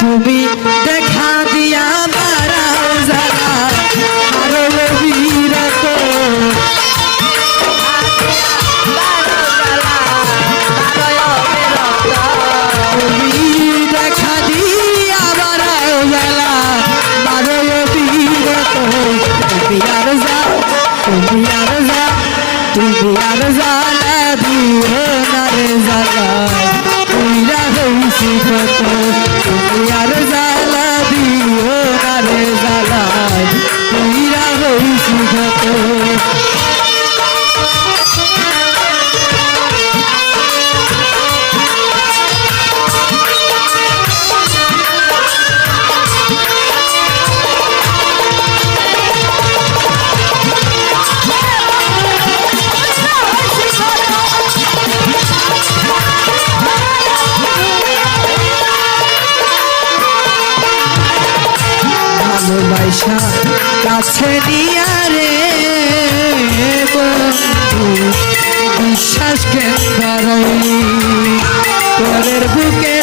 তুমি দেখা দিয়া বাড়াও জ্বালা আরো বিরত তুমি দেখা দিয়া বাড়াও জ্বালা আরো বিরত তুমি আর যা তুমি আর যা তুমি আর জ্বালা দিও না রে জ্বালা তুইরা হইছি কত তুমি আর জ্বালা দিও না রে জ্বালা তুইরা হইছি কত ভালোবাসা কাছে নিয়া রে বন্ধু বিশ্বাস কেন পরের বুকে